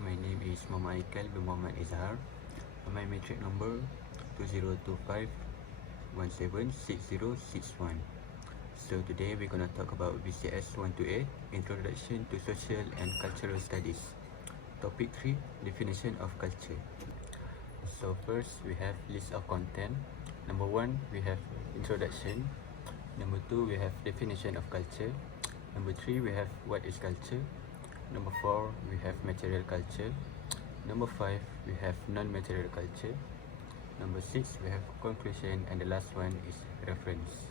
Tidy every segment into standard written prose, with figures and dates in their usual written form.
my name is Muhammad Iqbal bin Muhammad Izhar. My matric number 2025-176061. So today we're gonna talk about VCS128, Introduction to Social and Cultural Studies. Topic 3, Definition of Culture. So first we have list of content. Number 1, we have introduction. Number 2, we have definition of culture. Number 3, we have what is culture. Number 4, we have material culture. Number 5, we have non-material culture. Number 6, we have conclusion, and the last one is reference.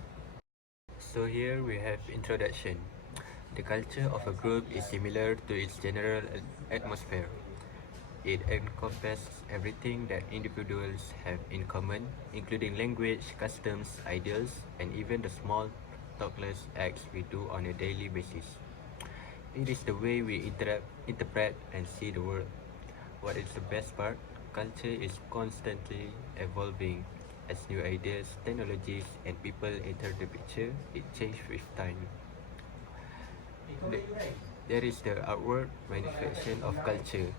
So here we have introduction. The culture of a group is similar to its general atmosphere. It encompasses everything that individuals have in common, including language, customs, ideals, and even the small thoughtless acts we do on a daily basis. It is the way we interpret and see the world. What is the best part? Culture is constantly evolving. As new ideas, technologies, and people enter the picture, it changes with time. There is the outward manifestation of culture,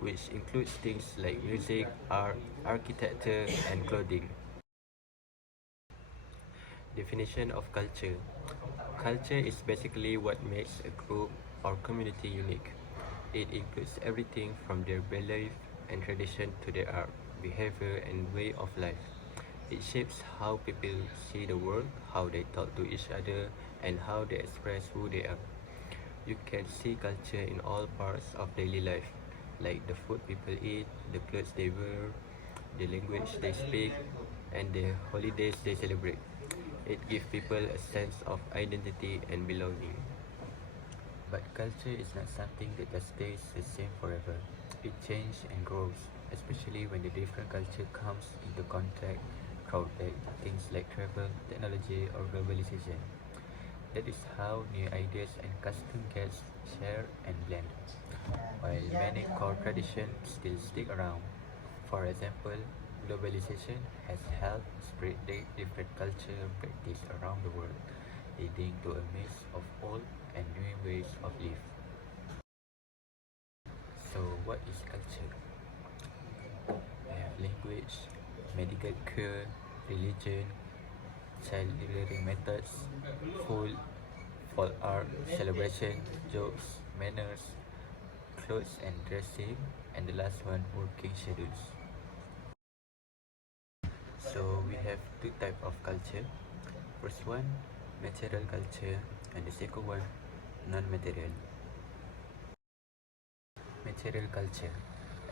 which includes things like music, art, architecture, and clothing. Definition of culture. Culture is basically what makes a group or community unique. It includes everything from their belief and tradition to their art, behavior, and way of life. It shapes how people see the world, how they talk to each other, and how they express who they are. You can see culture in all parts of daily life, like the food people eat, the clothes they wear, the language they speak, and the holidays they celebrate. It gives people a sense of identity and belonging. But culture is not something that just stays the same forever. It changes and grows, especially when the different culture comes into contact, crowded things like travel, technology, or globalization. That is how new ideas and customs get shared and blended, while many core traditions still stick around. For example, globalization has helped spread different culture and practice around the world, leading to a mix of old and new ways of life. So, what is culture? We have language, medical care, religion, child rearing methods, food, folk art, celebration, jokes, manners, clothes and dressing, and the last one, working schedules. So we have two types of culture. First one, material culture, and the second one, non-material. Material culture.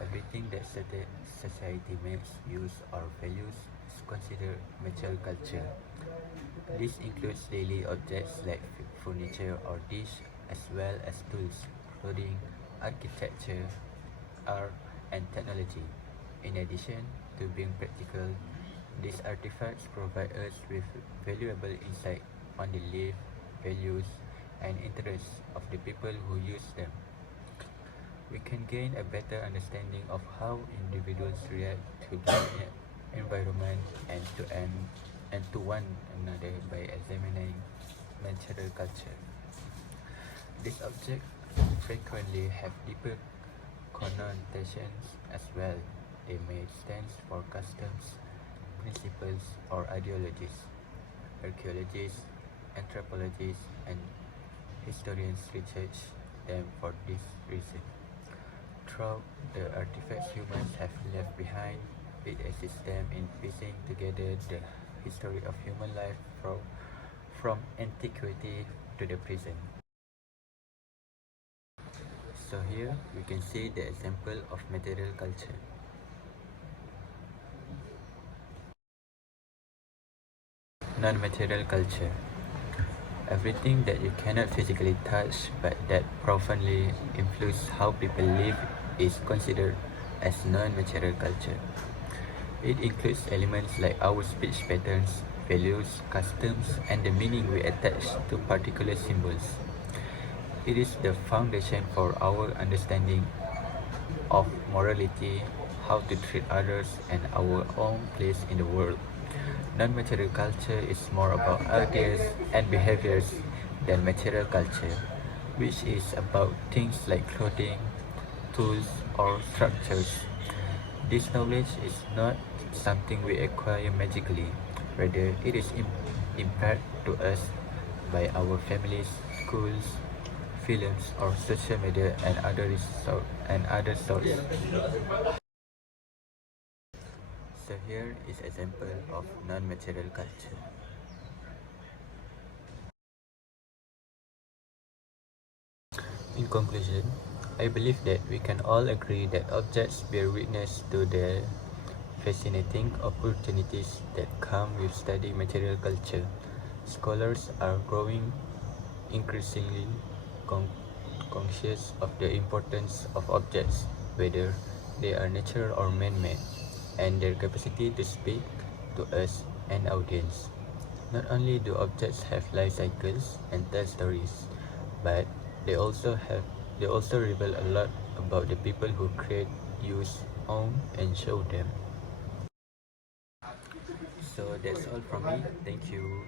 Everything that society makes, use, or values is considered material culture. This includes daily objects like furniture or dish, as well as tools, clothing, architecture, art, and technology. In addition to being practical, these artifacts provide us with valuable insight on the life, values, and interests of the people who use them. We can gain a better understanding of how individuals react to the environment and to one another by examining material culture. These objects frequently have deeper connotations as well. They may stand for customs, principles, or ideologies. Archaeologists, anthropologists, and historians research them for this reason. Throughout the artifacts humans have left behind, it assists them in piecing together the history of human life from antiquity to the present. So here we can see the example of material culture. Non-material culture. Everything that you cannot physically touch but that profoundly influences how people live is considered as non-material culture. It includes elements like our speech patterns, values, customs, and the meaning we attach to particular symbols. It is the foundation for our understanding of morality, how to treat others, and our own place in the world. Non-material culture is more about ideas and behaviors than material culture, which is about things like clothing, tools, or structures. This knowledge is not something we acquire magically, rather, it is imparted to us by our families, schools, films, or social media and other sources. So here is example of non-material culture. In conclusion, I believe that we can all agree that objects bear witness to the fascinating opportunities that come with studying material culture. Scholars are growing increasingly con- conscious of the importance of objects, whether they are natural or man-made, and their capacity to speak to us, an audience. Not only do objects have life cycles and tell stories, but they also have they also reveal a lot about the people who create, use, own, and show them. So that's all from me. Thank you.